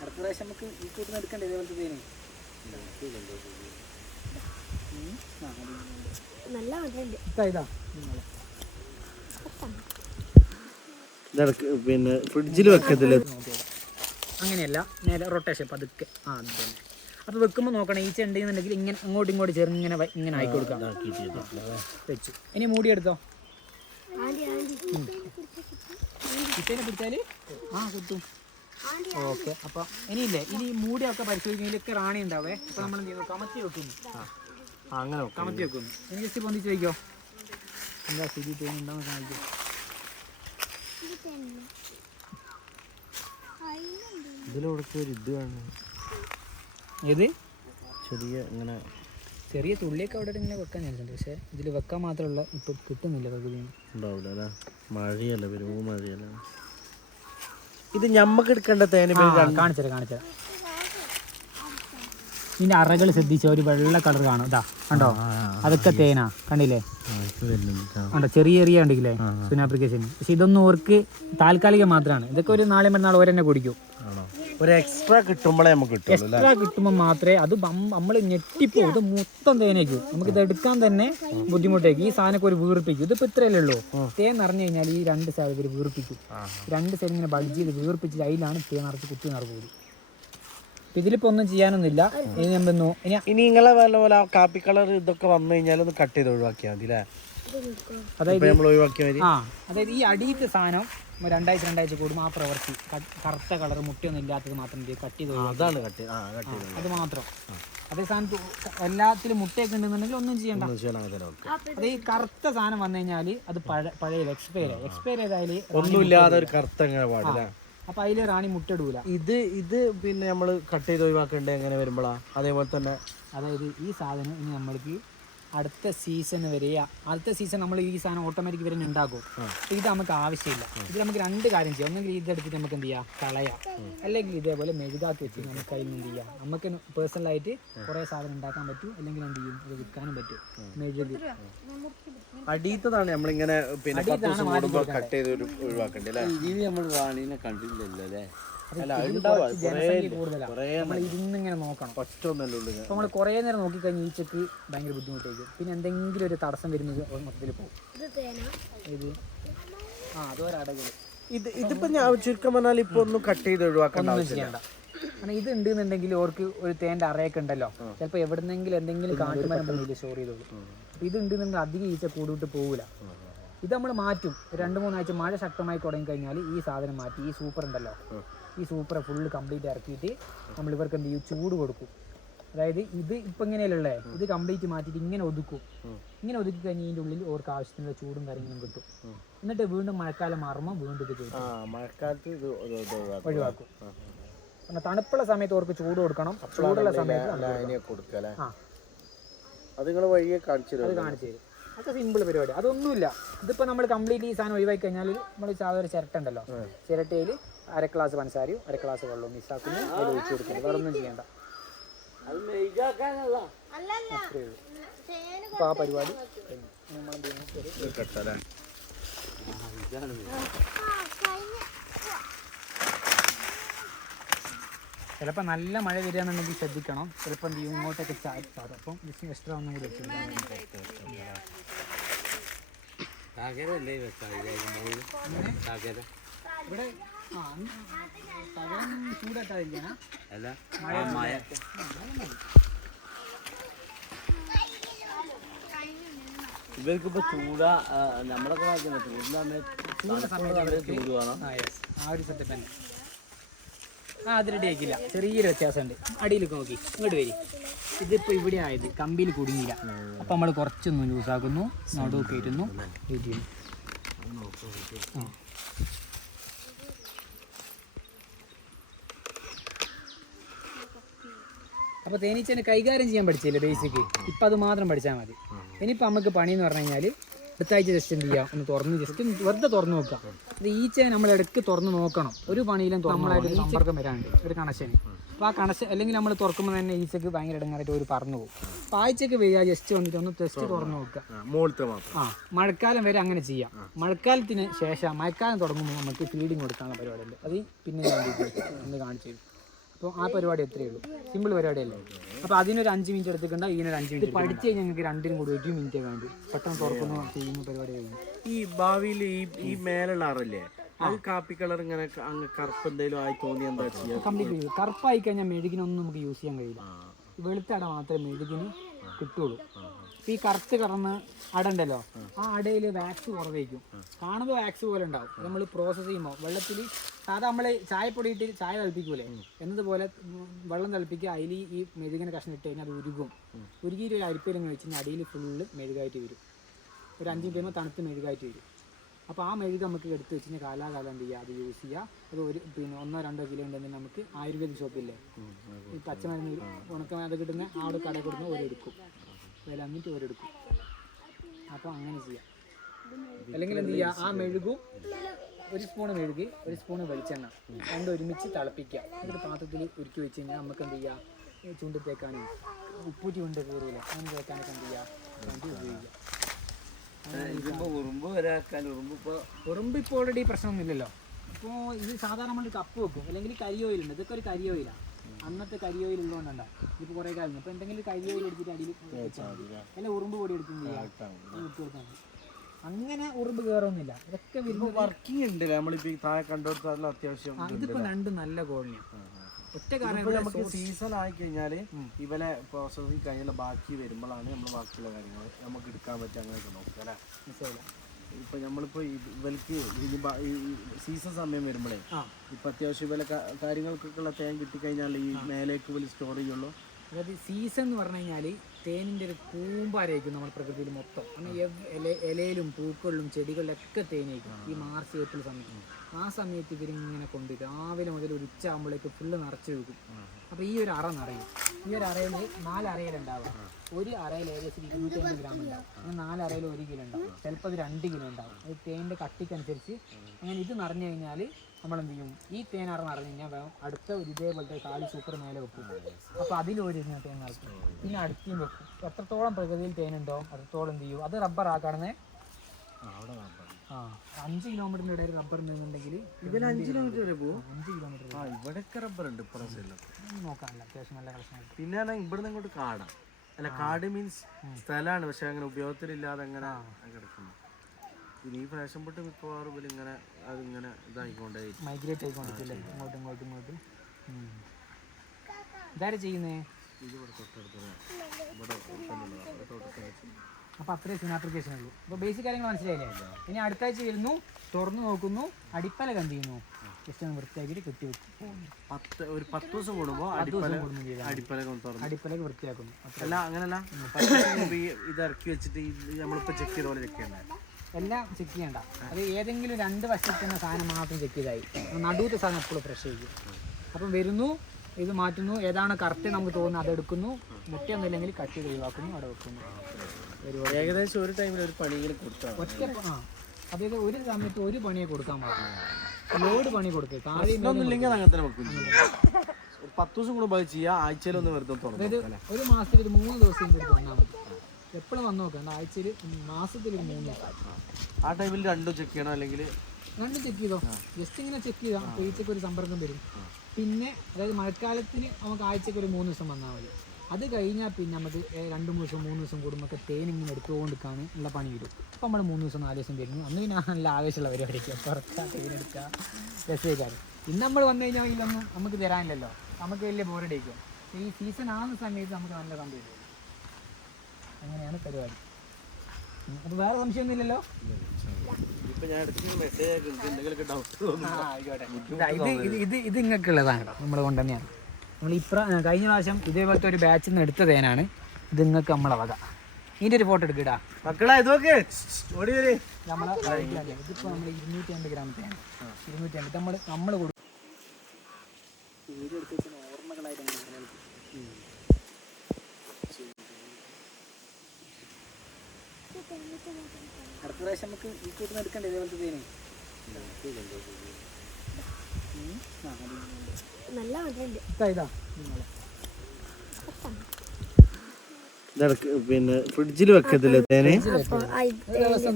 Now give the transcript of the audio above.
അടുത്ത പ്രാവശ്യം നമുക്ക് ഈ കൂട്ടിന് എടുക്കണ്ടേ ഇതേപോലത്തെ തേന്? നല്ല പിന്നെ ഫ്രിഡ്ജിൽ വെക്കത്തില്ല? അങ്ങനെയല്ല നേരെ റൊട്ടേഷൻ പതുക്കെ. ആ അത് തന്നെ അപ്പോൾ വെക്കുമ്പോൾ നോക്കണം ഈ ചെണ്ടെന്നുണ്ടെങ്കിൽ ഇങ്ങനെ അങ്ങോട്ടും ഇങ്ങോട്ടും ചേർന്ന് ഇങ്ങനെ ഇങ്ങനെ ആക്കി കൊടുക്കാം. വെച്ചു. ഇനി മൂടി എടുത്തോ? Aunty aunty. കിട്ടേനെ പിടിച്ചാൽ ആ കുത്തും. ഓക്കെ. അപ്പൊ ഇനിയില്ലേ ഇനി മൂടിയൊക്കെ പരിശോധിക്കുന്നതിലൊക്കെ റാണി ഉണ്ടാവേ. അപ്പൊ നമ്മൾ എന്ത് ചെയ്യുന്നു കമത്തി വെക്കുന്നു. അങ്ങനെ. കമത്തി വെക്കുന്നു. ഇനി ജസ്റ്റ് പൊന്തിച്ച് വയ്ക്കോ എന്താ സ്ഥിതി തേനുണ്ടാവും കാണിക്കോ? ഇതിലൊടുക്ക് ഒരു ഇത് ഏത്? ചെറിയ ഇങ്ങനെ ചെറിയ തുള്ളിയൊക്കെ അവിടെ ഇങ്ങനെ വെക്കാൻ ഞാനുണ്ട് പക്ഷേ ഇതിൽ വെക്കാൻ മാത്രമുള്ള ഇപ്പം കിട്ടുന്നില്ല ഉണ്ടാവില്ല അല്ലേ മഴയല്ല വരുമോ മഴയല്ല. ഇത് ഞമ്മക്ക് എടുക്കേണ്ട തേന കാണിച്ചത് കാണിച്ചത് ഇതിന്റെ അറകൾ ശ്രദ്ധിച്ച ഒരു വെള്ള കളർ കാണും. ഇതാ കണ്ടോ? അതൊക്കെ തേനാ കണ്ടില്ലേ? കണ്ടോ? ചെറിയ ചെറിയ കണ്ടില്ലേ? സുനാപ്രിക്കേഷൻ പക്ഷെ ഇതൊന്നും ഓർക്ക് താൽക്കാലികം മാത്രമാണ് ഇതൊക്കെ ഒരു നാളെ മറ്റന്നാൾ ഓരെന്നെ കുടിക്കും. ഒരു എക്സ്ട്രാ കിട്ടുമ്പോഴേ നമുക്ക് കിട്ടുള്ളൂ എക്സ്ട്രാ കിട്ടുമ്പോൾ മാത്രമേ അത് നമ്മൾ ഞെട്ടിപ്പോ ഇത് മൊത്തം തേനേക്ക് നമുക്ക് ഇത് എടുക്കാൻ തന്നെ ബുദ്ധിമുട്ടേക്കും ഈ സാധനമൊക്കെ ഒരു വീർപ്പിക്കും. ഇതിപ്പോ ഇത്രയല്ലേ ഉള്ളൂ. തേൻ നിറഞ്ഞു കഴിഞ്ഞാൽ ഈ രണ്ട് സൈഡ് ഇവർ വീർപ്പിക്കും. രണ്ട് സൈഡ് ഇങ്ങനെ ബൾജ് ചെയ്ത് വീർപ്പിച്ച് അതിലാണ് തേൻ നിറച്ച് കുത്തി നിറക്കുന്നത് ഇതിലിപ്പോ ഒന്നും ചെയ്യാനൊന്നുമില്ല. ഇനി നമ്മൾ ഇനി നിങ്ങളെ പോലെ പോലെ ആ കാപ്പി കളർ ഇതൊക്കെ വന്നു കഴിഞ്ഞാൽ ഒന്ന് കട്ട് ചെയ്ത് ഒഴിവാക്കിയാൽ മതി അല്ലേ? അതായത് ഈ അടിയത്തെ സാധനം രണ്ടാഴ്ച രണ്ടാഴ്ച കൂടുമ്പോൾ ആ പ്രവൃത്തി. കറുത്ത കളർ മുട്ടയൊന്നും ഇല്ലാത്തത് മാത്രം? കട്ട് ചെയ്ത്. അതാണ് കട്ട് അത് മാത്രം. അതേ സാധനം എല്ലാത്തിലും മുട്ടയൊക്കെ ഉണ്ടെന്നുണ്ടെങ്കിൽ ഒന്നും ചെയ്യണ്ട. അത് ഈ കറുത്ത സാധനം വന്നു കഴിഞ്ഞാൽ അത് പഴ പഴയ എക്സ്പയർ എക്സ്പയർ ചെയ്താൽ ഒന്നുമില്ലാതെ ഒരു കറുത്ത അങ്ങനെ പാടില്ല അപ്പൊ അതിൽ റാണി മുട്ട ഇടൂല. ഇത് ഇത് പിന്നെ നമ്മൾ കട്ട് ചെയ്ത് ഒഴിവാക്കേണ്ടത് എങ്ങനെ വരുമ്പോഴാ അതേപോലെ തന്നെ അതായത് ഈ സാധനം ഇനി നമ്മൾക്ക് അടുത്ത സീസൺ വരെ അടുത്ത സീസൺ നമ്മൾ ഈ സാധനം ഓട്ടോമാറ്റിക് വരെ ഉണ്ടാക്കും. ഇത് നമുക്ക് ആവശ്യമില്ല. ഇത് നമുക്ക് രണ്ട് കാര്യം ചെയ്യാം. ഒന്നെങ്കിൽ ഇതെടുത്തിട്ട് നമുക്ക് എന്ത് ചെയ്യാം? കളയാം. അല്ലെങ്കിൽ ഇതേപോലെ മെഴുകാക്കി വെച്ച് നമുക്ക് അതിൽ എന്ത് ചെയ്യാം? നമുക്ക് പേഴ്സണലായിട്ട് കുറേ സാധനം ഉണ്ടാക്കാൻ പറ്റും. അല്ലെങ്കിൽ എന്ത് ചെയ്യും? ഇത് വിൽക്കാനും പറ്റും. മെഴുകി. അടിയത്തതാണ് നമ്മളിങ്ങനെ പിന്നെ. കട്ട് ചെയ്ത് ഒരു ഒഴിവാക്കണ്ടേ ഇതിൽ നമ്മൾ റാണീനെ കണ്ടില്ലല്ലോ അല്ലേ? ഇരുന്നിങ്ങനെ നോക്കണം. അപ്പോൾ നമ്മൾ കുറേ നേരം നോക്കിക്കഴിഞ്ഞാൽ ഈച്ചക്ക് ഭയങ്കര ബുദ്ധിമുട്ടായിരിക്കും. പിന്നെ എന്തെങ്കിലും ഒരു തടസ്സം വരുന്നത് മൊത്തത്തിൽ പോകും. ഇത് തേന? ഇത് ആ അതൊരടകൾ ഇത് ഇതിപ്പോ ഞാൻ ചുരുക്കം പറഞ്ഞാൽ ഇപ്പൊ ഒന്നും കട്ട് ചെയ്ത് ഒഴിവാക്കേണ്ട ഒന്നും ചെയ്യണ്ട. കാരണം ഇത് ഉണ്ട് എന്നുണ്ടെങ്കിൽ ഓർക്ക് ഒരു തേന്റെ അറയൊക്കെ ഉണ്ടല്ലോ. ചിലപ്പോൾ എവിടെന്നെങ്കിലും എന്തെങ്കിലും കാട്ടുമരം പോയില്ല സ്റ്റോർ ചെയ്തോളൂ. അപ്പോൾ ഇത് ഉണ്ടെന്നുണ്ടെങ്കിൽ അധികം ഈച്ച കൂടിയിട്ട് പോകില്ല ഇത് നമ്മൾ മാറ്റും. രണ്ട് മൂന്നാഴ്ച മഴ ശക്തമായി തുടങ്ങി കഴിഞ്ഞാൽ ഈ സാധനം മാറ്റി. ഈ സൂപ്പർ ഉണ്ടല്ലോ. ഈ സൂപ്പറെ ഫുള്ള് കംപ്ലീറ്റ് ഇറക്കിയിട്ട് നമ്മൾ ഇവർക്ക് എന്ത് ചെയ്യും? ചൂട് കൊടുക്കും. അതായത് ഇത് ഇപ്പം ഇങ്ങനെയല്ലേ? ഇത് കംപ്ലീറ്റ് മാറ്റിയിട്ട് ഇങ്ങനെ ഒതുക്കും. ഇങ്ങനെ ഒതുക്കി കഴിഞ്ഞതിന്റെ ഉള്ളിൽ ഓർക്ക് ആവശ്യത്തിനുള്ള ചൂടും കാര്യങ്ങളും കിട്ടും. എന്നിട്ട് വീണ്ടും മഴക്കാലം മാറുമ്പോൾ വീണ്ടും ഇത് ചെയ്യും മഴക്കാലത്ത് ഇത് ഒഴിവാക്കും. പിന്നെ തണുപ്പുള്ള സമയത്ത് ഓർക്ക് ചൂട് കൊടുക്കണം ചൂടുള്ള സമയത്ത് ആ. അത് നിങ്ങൾ വഴിയെ കാണിച്ചു അത് തരുമോ കാണിച്ചു തരും. അതൊക്കെ സിമ്പിൾ പരിപാടി. അതൊന്നുമില്ല. ഇതിപ്പോൾ നമ്മൾ കംപ്ലീറ്റ് ഈ സാധനം ഒഴിവാക്കി കഴിഞ്ഞാൽ നമ്മൾ സാധാരണ ചിരട്ട ഉണ്ടല്ലോ? ചിരട്ടയിൽ അര ഗ്ലാസ് പഞ്ചസാരയും അര ഗ്ലാസ് വെള്ളവും മിസ്സാക്കുന്നു അതിൽ ഒഴിച്ചു കൊടുക്കുന്നു. വേറെ ഒന്നും ചെയ്യണ്ട. അത്രയേ ഉള്ളൂ. അപ്പോൾ ആ പരിപാടി ചിലപ്പോൾ നല്ല മഴ വരികയാണെന്നുണ്ടെങ്കിൽ ശ്രദ്ധിക്കണം. ചിലപ്പോൾ എന്ത് ചെയ്യും? ഇങ്ങോട്ടൊക്കെ ചാടും അപ്പം മിസ്സിങ് എക്സ്ട്രാ ഒന്നും കൂടി വെച്ചു തകരല്ലേ വെക്കാം തകര ഇവിടെ അല്ല ആ മഴ ഇവർക്ക് ഇപ്പൊ ചൂടാ നമ്മളൊക്കെ നോക്കുന്ന ചൂടിന്റെ സമയത്ത് സമയത്ത് ചൂട് വേണം. ആ ഒരു സെറ്റപ്പ് തന്നെ. ആ അത് റെഡി ആക്കില്ല ചെറിയൊരു വ്യത്യാസമുണ്ട്. അടിയിലേക്ക് നോക്കി. ഇങ്ങോട്ട് വരി. ഇതിപ്പോൾ ഇവിടെ ആയത് കമ്പിയിൽ കുടുങ്ങിയില്ല. അപ്പം നമ്മൾ കുറച്ചൊന്നും ലൂസാക്കുന്നു നടുവ് കയറ്റുന്നു. ഇരുന്നു ആ. അപ്പോൾ തേനീച്ചനെ കൈകാര്യം ചെയ്യാൻ പഠിച്ചില്ലേ ബേസിക് ഇപ്പം അത് മാത്രം പഠിച്ചാൽ മതി. ഇനിയിപ്പോൾ നമുക്ക് പണി എന്ന് പറഞ്ഞു കഴിഞ്ഞാൽ അടുത്താഴ്ച ജസ്റ്റ് എന്ത് ചെയ്യുക ഒന്ന് തുറന്ന് ജസ്റ്റ് വെറുതെ തുറന്ന് നോക്കുക അത് ഈച്ചയെ നമ്മൾ ഇടയ്ക്ക് തുറന്ന് നോക്കണം. ഒരു പണിയിലും നമ്മളായിട്ട് സമ്പർക്കം വരാണ്ട് ഒരു കണക്ഷന് അപ്പോൾ ആ കണക്ഷൻ അല്ലെങ്കിൽ നമ്മൾ തുറക്കുമ്പോൾ തന്നെ ഈച്ചക്ക് ഭയങ്കര ഇടങ്ങാറായിട്ട് ഒരു പറന്നു പോകും. അപ്പോൾ ആഴ്ചക്ക് വരിക ജസ്റ്റ് വന്നിട്ട് ഒന്ന് ജസ്റ്റ് തുറന്ന് നോക്കുക ആ മഴക്കാലം വരെ അങ്ങനെ ചെയ്യാം. മഴക്കാലത്തിന് ശേഷം മഴക്കാലം തുടങ്ങുമ്പോൾ നമുക്ക് ഫീഡിങ് കൊടുക്കാനുള്ള പരിപാടിയുണ്ട്. അത് പിന്നെ ഒന്ന് കാണിച്ചു തരും. അപ്പോൾ ആ പരിപാടി എത്രയേ ഉള്ളൂ. സിമ്പിൾ പരിപാടിയല്ലേ? അപ്പോൾ അതിനൊരു അഞ്ച് മിനിറ്റ് എടുത്തിട്ടുണ്ട് ഇതിനൊരു അഞ്ച് മിനിറ്റ് പഠിച്ച് കഴിഞ്ഞാൽ ഞങ്ങൾക്ക് രണ്ടിനും കൂടി ഒരു മിനിറ്റ് വേണ്ടി. പെട്ടെന്ന് തുറക്കുന്ന ചെയ്യുന്ന പരിപാടി കഴിഞ്ഞു ഈ ഭാവിയിൽ ഈ ഈ മേലുള്ള അറല്ലേ അത് കാപ്പി കളർ ഇങ്ങനെ അങ്ങ് കറുപ്പ് എന്തെങ്കിലും ആയി തോന്നി എന്താ ചെയ്യുക കംപ്ലീറ്റ് ചെയ്തു കറുപ്പായി കഴിഞ്ഞാൽ മെഴുകിനൊന്നും നമുക്ക് യൂസ് ചെയ്യാൻ കഴിയില്ല. വെളുത്ത അട മാത്രമേ മെഴുകിന് കിട്ടുള്ളൂ. ഈ കറുത്ത് കറന്ന് അട ഉണ്ടല്ലോ ആ അടയിൽ വാക്സ് കുറവായിരിക്കും. കാണുമ്പോൾ വാക്സ് പോലെ ഉണ്ടാവും. നമ്മൾ പ്രോസസ്സ് ചെയ്യുമ്പോൾ വെള്ളത്തിൽ സാധാ നമ്മൾ ചായപ്പൊടി ഇട്ട് ചായ തിളപ്പിക്കൂലേ? എന്നതുപോലെ വെള്ളം തിളപ്പിക്കുക അതിൽ ഈ മെഴുകിനെ കഷ്ണം ഇട്ട് കഴിഞ്ഞാൽ അത് ഉരുകും. ഉരുകിയിട്ട് ഒരു അരിപ്പയിലും വെച്ച് കഴിഞ്ഞാൽ അടിയിൽ ഫുള്ള് മെഴുകായിട്ട് വരും. ഒരു അഞ്ച് മിനിറ്റ് തണുത്ത് മെഴുകായിട്ട് വരും. അപ്പോൾ ആ മെഴുക് നമുക്ക് എടുത്ത് വെച്ച് കഴിഞ്ഞാൽ കാലാകാലം എന്ത് ചെയ്യുക? അത് യൂസ് ചെയ്യുക. അത് ഒരു പിന്നെ ഒന്നോ രണ്ടോ കിലോ ഉണ്ടെങ്കിൽ നമുക്ക് ആയുർവേദ ഷോപ്പില്ലേ ഈ പച്ചമരുന്ന് ഉണക്കമരുന്ന് കിട്ടുന്ന ആ ഒരു കടയിൽ കൊടുക്കുന്ന ഒരെടുക്കും വില എന്നിട്ട് ഒരെടുക്കും അപ്പോൾ അങ്ങനെ ചെയ്യാം. അല്ലെങ്കിൽ എന്ത് ചെയ്യുക? ആ മെഴുകും ഒരു സ്പൂൺ മെഴുകി ഒരു സ്പൂൺ വെളിച്ചെണ്ണ രണ്ടും ഒരുമിച്ച് തിളപ്പിക്കുക. എന്നിട്ട് പാത്രത്തിൽ ഉരുക്കി വെച്ച് കഴിഞ്ഞാൽ നമുക്ക് എന്ത് ചെയ്യാം? ഈ തേക്കാനും ഉപ്പൂറ്റി കൊണ്ട് കയറിയില്ല അങ്ങനെ തേക്കാനൊക്കെ എന്ത് ചെയ്യുക വേണ്ടി ഉപയോഗിക്കാം. ഇതിപ്പോ ഉറുമ്പ് ഇപ്പോൾ ഓൾറെഡി പ്രശ്നമൊന്നുമില്ലല്ലോ. അപ്പോൾ ഇത് സാധാരണ നമ്മൾ കപ്പ് വെക്കും. അല്ലെങ്കിൽ കരി ഓയിലുണ്ട് ഇതൊക്കെ ഒരു കരി ഓയിലാണ് അന്നത്തെ കരി ഓയിൽ ഉള്ളതുകൊണ്ടാണ് ഇപ്പോൾ കുറേ കാലം അപ്പോൾ എന്തെങ്കിലും കരി ഓയിൽ എടുത്തിട്ട് അടിയിൽ വെച്ചാൽ മതി അല്ലെങ്കിൽ ഉറുമ്പ് പൊടി എടുത്തിട്ട് ഇട്ട് കൊടുത്താൽ മതി. അങ്ങനെ ഉറുമ്പ് കയറൊന്നുമില്ല ഇതൊക്കെ വരുമ്പോൾ വർക്കിംഗ് ഉണ്ട് നമ്മളിപ്പോ ഈ താഴെ കണ്ടുകൊടുത്താലും അത്യാവശ്യം ഇതിപ്പോ രണ്ട് നല്ല കോളനിയാണ് ഒറ്റ കാരണം നമുക്ക് സീസൺ ആയി കഴിഞ്ഞാൽ ഇവരെ പ്രോസസ്സിങ് കഴിഞ്ഞാൽ ബാക്കി വരുമ്പോഴാണ് നമ്മൾ ബാക്കിയുള്ള കാര്യങ്ങൾ നമുക്ക് എടുക്കാൻ പറ്റുക അങ്ങനെയൊക്കെ നോക്കുക അല്ലേ? ഇപ്പൊ നമ്മളിപ്പോ ഇവർക്ക് സീസൺ സമയം വരുമ്പോഴേ ഇപ്പൊ അത്യാവശ്യം ഇവലെ കാ- കാര്യങ്ങൾക്കൊക്കെ ഉള്ള തേൻ കിട്ടിക്കഴിഞ്ഞാൽ ഈ മേലേക്ക് വലിയ സ്റ്റോർ ചെയ്യുള്ളൂ. അതായത് സീസൺ എന്ന് പറഞ്ഞു കഴിഞ്ഞാൽ തേനിന്റെ ഒരു കൂമ്പാരായിരിക്കും നമ്മുടെ പ്രകൃതിയിൽ മൊത്തം. അങ്ങനെ ഇലയിലും പൂക്കളിലും ചെടികളിലൊക്കെ തേനായിരിക്കും ഈ മാർച്ച് ഏപ്രിൽ സമയത്ത്. ആ സമയത്ത് ഇവരിങ്ങനെ കൊണ്ട് രാവിലെ മുതൽ ഒരു ഉച്ച ആകുമ്പോഴേക്ക് ഫുള്ള് നിറച്ച് വെക്കും. അപ്പോൾ ഈ ഒരു അറ നിറയും. ഈ ഒരു അറയിൽ നാല് അറയിലുണ്ടാവുക ഒരു അറയിൽ ഏകദേശം ഇരുന്നൂറ്റമ്പത് ഗ്രാം ഉണ്ടാവും. അങ്ങനെ നാല് അറയിൽ ഒരു കിലോ ഉണ്ടാവും. ചിലപ്പോൾ അത് രണ്ട് കിലോ ഉണ്ടാവും. അത് തേനിന്റെ കട്ടിക്കനുസരിച്ച് അങ്ങനെ ഇത് നിറഞ്ഞു കഴിഞ്ഞാൽ നമ്മൾ എന്ത് ചെയ്യും? ഈ തേൻ അറ നിറഞ്ഞു കഴിഞ്ഞാൽ അടുത്ത ഒരു ഇതേപോലത്തെ കാലി സൂപ്പർ മേലെ വെക്കും. അപ്പോൾ അതിലൊരു തേൻ നിറക്കും പിന്നെ അടുത്തും വെക്കും. എത്രത്തോളം പ്രകൃതിയിൽ തേനുണ്ടോ അത്രത്തോളം എന്ത് ചെയ്യും? അത് റബ്ബർ ആക്കാണെന്നേ ആ അഞ്ച് കിലോമീറ്ററിന്റെ ഇടയിൽ റബ്ബർ ഉണ്ടെന്നുണ്ടെങ്കിൽ ഇവർ അഞ്ച് കിലോമീറ്റർ വരെ പോകും അഞ്ച് കിലോമീറ്റർ ആ ഇവിടെയൊക്കെ റബ്ബർ ഉണ്ട് ഇപ്പുറം സൈഡിലൊക്കെ നോക്കാനല്ല അത്യാവശ്യം നല്ല കളക്ഷൻ പിന്നെ പറഞ്ഞാൽ ഇവിടുന്ന് ഇങ്ങോട്ട് കാടാ. അല്ല കാട് മീൻസ് സ്ഥലമാണ് പക്ഷെ അങ്ങനെ ഉപയോഗത്തിലില്ലാതെ അങ്ങനെ കിടക്കുന്നു. ഇനി ഈ ഫാഷൻ പൊട്ട് മിക്കവാറും ഇവർ ഇങ്ങനെ അതിങ്ങനെ ഇതായിക്കൊണ്ടേ മൈഗ്രേറ്റ് ആയിക്കൊണ്ടിരിക്കില്ലേ ഇങ്ങോട്ടും ഇങ്ങോട്ടും ഇങ്ങോട്ടും. ഇതാരാ ചെയ്യുന്നേ? ഇത് ഇവിടെ തൊട്ടടുത്ത് ഇവിടെ ഒപ്പമുള്ളതാ. അപ്പോൾ അത്രയും സിനിമ ആപ്ലിക്കേഷൻ ഉള്ളൂ. അപ്പോൾ ബേസിക് കാര്യങ്ങൾ മനസ്സിലായില്ലേ? ഇനി അടുത്താഴ്ച വരുന്നു തുറന്നു നോക്കുന്നു അടിപ്പല എന്ത് ചെയ്യുന്നു. ജസ്റ്റ് ഒന്ന് വൃത്തിയാക്കിയിട്ട് കെട്ടി വെക്കും. പത്ത് ഒരു പത്ത് ദിവസം കൂടുമ്പോൾ അടിപ്പല അടിപ്പല കൊണ്ട് തുറന്നു. അടിപ്പലക്ക് വൃത്തിയാക്കുന്നു. അല്ല അങ്ങനല്ല. ഇത് ഇറക്കി വെച്ചിട്ട് ഈ ചെക്ക് ചെയ്ത പോലെ ചെക്ക് ചെയ്യണ്ടേ. എല്ലാം ചെക്ക് ചെയ്യണ്ട. അത് ഏതെങ്കിലും രണ്ട് വശത്തുന്ന സാധനം മാത്രം ചെക്ക് ചെയ്തായി. നടുവത്തെ സാധനം എപ്പോഴും ഫ്രഷ് ചെയ്യും അപ്പം വരുന്നു ഇത് മാറ്റുന്നു. ഏതാണ് കറക്റ്റ് നമുക്ക് തോന്നുന്നത് അതെടുക്കുന്നു മുട്ടയൊന്നും കട്ടി കട്ട് ചെയ്ത് ഒഴിവാക്കുന്നു അവിടെ വെക്കുന്നു. പരിപാടി. ഏകദേശം ഒരു ടൈമിൽ ഒരു പണിയെങ്കിലും കൊടുത്താൽ ഒറ്റ ആ. അതായത് ഒരു സമയത്ത് ഒരു പണിയെ കൊടുക്കാൻ പാടില്ല. ലോഡ് പണി കൊടുക്കുക താഴെ ഇല്ലെങ്കിൽ അങ്ങനെ തന്നെ വെക്കും ഒരു പത്ത് ദിവസം കൂടുമ്പോൾ അത് ചെയ്യാം. ആഴ്ചയിലൊന്ന് വെറുതെ തുറന്നു ഒരു മാസത്തിൽ ഒരു മൂന്ന് ദിവസം കൂടി വന്നാൽ മതി. എപ്പോഴും വന്ന് നോക്കണ്ട ആഴ്ചയിൽ മാസത്തിൽ ഒരു മൂന്ന് ദിവസം. ആ ടൈമിൽ രണ്ടും ചെക്ക് ചെയ്യണം അല്ലെങ്കിൽ രണ്ടും ചെക്ക് ചെയ്തോ? ജസ്റ്റ് ഇങ്ങനെ ചെക്ക് ചെയ്താൽ ആഴ്ചക്ക് ഒരു സമ്പർക്കം വരും. പിന്നെ അതായത് മഴക്കാലത്തിന് നമുക്ക് ആഴ്ചയ്ക്ക് ഒരു മൂന്ന് ദിവസം വന്നാൽ മതി. അത് കഴിഞ്ഞാൽ പിന്നെ നമുക്ക് രണ്ട് മൂന്ന് ദിവസം മൂന്ന് ദിവസം കൂടുമ്പോൾ ഒക്കെ തേൻ ഇങ്ങനെ എടുത്തുകൊണ്ടിരിക്കാൻ ഉള്ള പണി വരും. അപ്പോൾ നമ്മൾ മൂന്ന് ദിവസം നാല് ദിവസം വരുന്നു അന്ന് പിന്നെ നല്ല ആവേശമുള്ള പരിപാടിയൊക്കെ പുറത്താ തേൻ എടുക്കുക രസേക്കാരം ഇന്ന് നമ്മൾ വന്നു കഴിഞ്ഞാൽ ഇതൊന്നും നമുക്ക് തരാനില്ലല്ലോ. നമുക്ക് വലിയ ബോറടിക്കും ഈ സീസൺ ആവുന്ന സമയത്ത് നമുക്ക് നല്ല വരും. അങ്ങനെയാണ് പരിപാടി. അപ്പോൾ വേറെ സംശയമൊന്നുമില്ലല്ലോ? ഇതാ, ഇത് ഇത് കേട്ടോ. നമ്മൾ കൊണ്ടുതന്നെയാണ് നമ്മൾ ഇപ്ര കഴിഞ്ഞ പ്രാവശ്യം ഇതേപോലത്തെ ഒരു ബാച്ചിൽ നിന്ന് എടുത്ത തേനാണ്. ഇത് നിങ്ങൾക്ക് നമ്മളെ വക. ഇതിന്റെ ഒരു ഫോട്ടോ എടുക്കടാ മക്കളെ ഇതൊക്കെ നമ്മളെ ഇതിപ്പോൾ നമ്മൾ ഇരുന്നൂറ്റി അമ്പത് ഗ്രാം ഇരുന്നൂറ്റി അമ്പത് നമ്മൾ നമ്മൾ കൊടുക്കും ഓർമ്മകളായിട്ട് അടുത്ത പ്രാവശ്യം നമുക്ക് ഈ കൂട്ടുന്ന എടുക്കണ്ടേ ഇതേപോലത്തെ തേന്? നല്ല മധുരമുണ്ട് ഇതാ പിന്നെ ഫ്രിഡ്ജിൽ വെക്കത്തില്ലേ തേനെ? ദിവസം